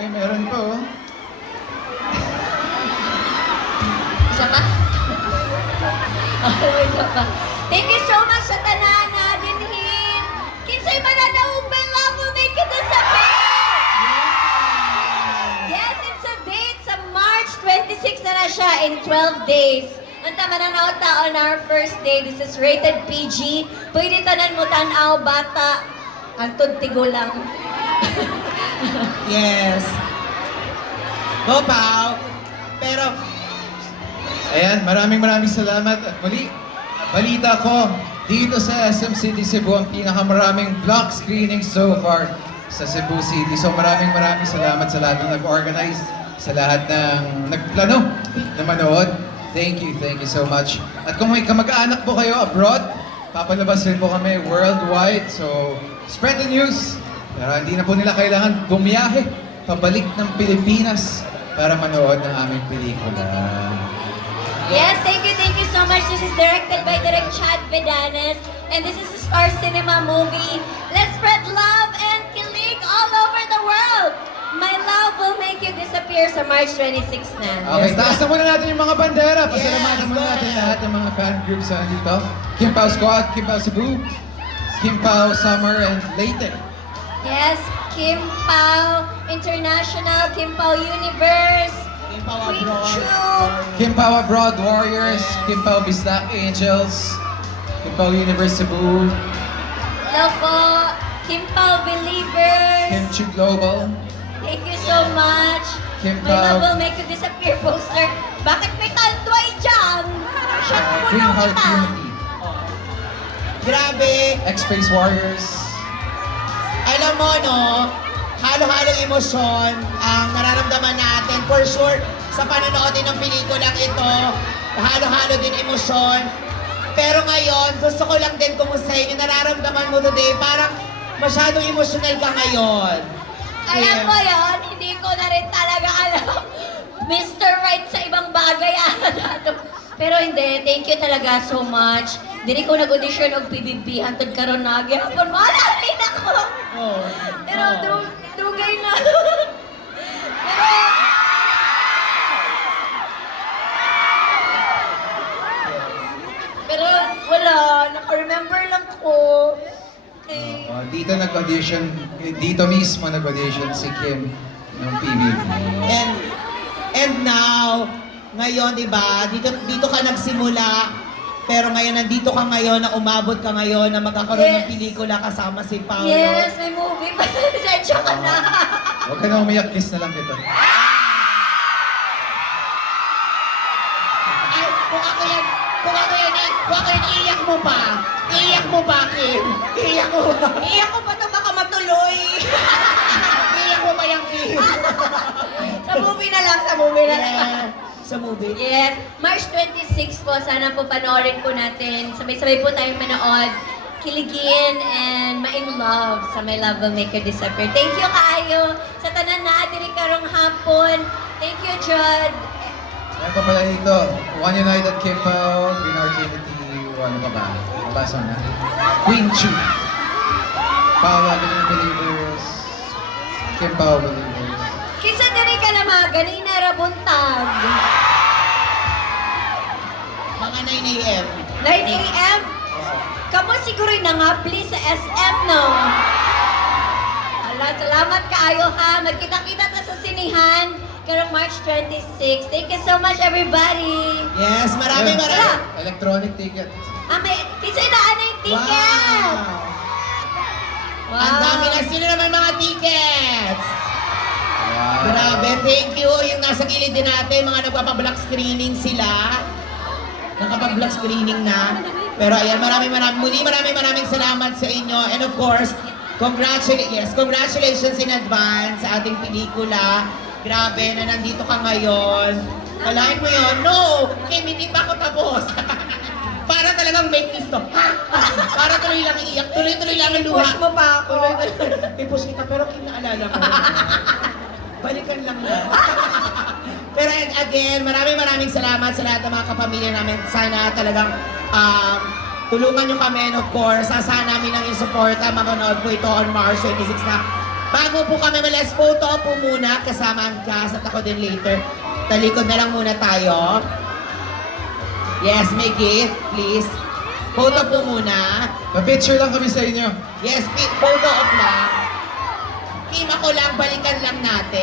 Ay, meron pa oh. Isa pa? Oh, isa pa. Thank you so much sa tanan na dinhin. Kinsay mananaog my love will make you disappear. Yes, it's a date sa March 26 na siya in 12 days. Ang tama na on our first day. This is rated PG. Pwede tanan mo tanaw, bata. Antod tigo lang. Yes. Go, Pao. Pero, Ayan, maraming salamat. At muli, balita ko, dito sa SM City Cebu, ang pinakamaraming block screening so far sa Cebu City. So maraming salamat sa lahat ng nag-organize, sa lahat ng nagplano na manood. Thank you so much. At kung may kamag-anak po kayo abroad, papalabas rin po kami worldwide. So, spread the news. Pero hindi na po nila kailangan bumiyahe pabalik ng Pilipinas para manood ng aming pelikula. Yes, thank you so much. This is directed by Direk Chad Vedanes, and this is a Star Cinema movie. Let's spread love and kilig all over the world. My love will make you disappear sa March 26 na. Okay, taas na muna natin yung mga bandera. Pasalamatan Yes, muna go natin ahead. lahat ng mga fan groups na nandito. Kim Pao Squad, Kim Pao Cebu, Kim Pao Summer, and Leyte. Yes, Kim Pao International, Kim Pao Universe, Kim Pao Queen Abroad. Chu, Kim Pao Abroad Warriors, Kim Pao Bistac Angels, Kim Pao Universe Cebu, Lopo, Kim Pao Believers. Kim Chu Global, Thank you so much. Kim My love Pao, will make you disappear poster. Bakit may tandway dyan? Shot mo Green na Heart kita. Unity, grabe. X-Space Warriors. Alam mo, no, halo-halong emosyon ang nararamdaman natin. For sure, sa panonood din ng pelikulang ito, halo-halo din emosyon. Pero ngayon, gusto ko lang din kumustahin yung nararamdaman mo today. Parang masyadong emotional ka ngayon. Alam mo yon, hindi ko na rin talaga alam. Mr. Right sa ibang bagay ata. Pero hindi, thank you talaga so much. Dili ko nag-audition og PBB hantod karon na gyapon malalay na ko. Oh. Pero dugay na. Pero wala, naka-remember lang ko. Okay. Dito nag-audition, dito mismo nag-audition si Kim ng PBB. And now, ngayon, di ba, dito ka nagsimula, pero ngayon, nandito ka ngayon, na umabot ka ngayon, na magkakaroon ng Yes. pelikula kasama si Paolo. Yes, may movie pa. Sensya ka na. Huwag ka na umiyak, kiss na lang kita. Ay, kung ako yan, iiyak mo pa. Iiyak mo pa, Kim. Iiyak mo pa. Iyak ko pa ito baka matuloy. Iiyak mo pa yung Kim. Sa movie na lang, sa movie na lang. Yeah. Sa movie. Yes, March 26 po, sana po panoorin po natin. Sabay-sabay po tayong manood, kiligin, and ma-in love sa My Love Will Make You Disappear. Thank you kaayo sa tanan na diri karong hapon. Thank you, Jud. Meron pa pala dito, One United Kim Pao, Green Heart Unity, ano pa ba? Nabasa na. Queen Chu, Paola Believers, Kim Pao Believers. Kisa diri ka na mga ganina rabuntag. Mga 9 a.m. 9 a.m. Kamo siguro nangapli sa SM, no? Ala, salamat kaayo ha. Magkita-kita ta sa sinihan karong March 26. Thank you so much, everybody. Yes, maraming. Electronic ticket. May kisay daan na yung ticket. Wow. Ang dami na. Sino naman mga tickets? Wow. Grabe, thank you. Yung nasa gilid din natin, mga nagpapablock screening sila. Nakapag-block screening na. Pero ayan, maraming salamat sa inyo. And of course, congratulations in advance sa ating pelikula. Grabe na nandito ka ngayon. Alain mo yun? No! Kim, hindi pa ako tapos. Para talagang make this to. Para tuloy lang iiyak, tuloy-tuloy lang ang luha. Push mo pa ako. Push kita, pero Kim, naalala mo. Balikan lang na. Pero again, maraming salamat sa lahat ng mga kapamilya namin. Sana talagang tulungan nyo kami, and of course, asahan namin ang isuporta. Mapanood po ito on March 26 na Bago po kami malas, photo po muna kasama ang cast at ako din later. Talikod na lang muna tayo. Yes, may gift, please. Photo po muna. Pa-picture lang kami sa inyo. Yes, photo op lang. Team ako lang, balikan lang natin.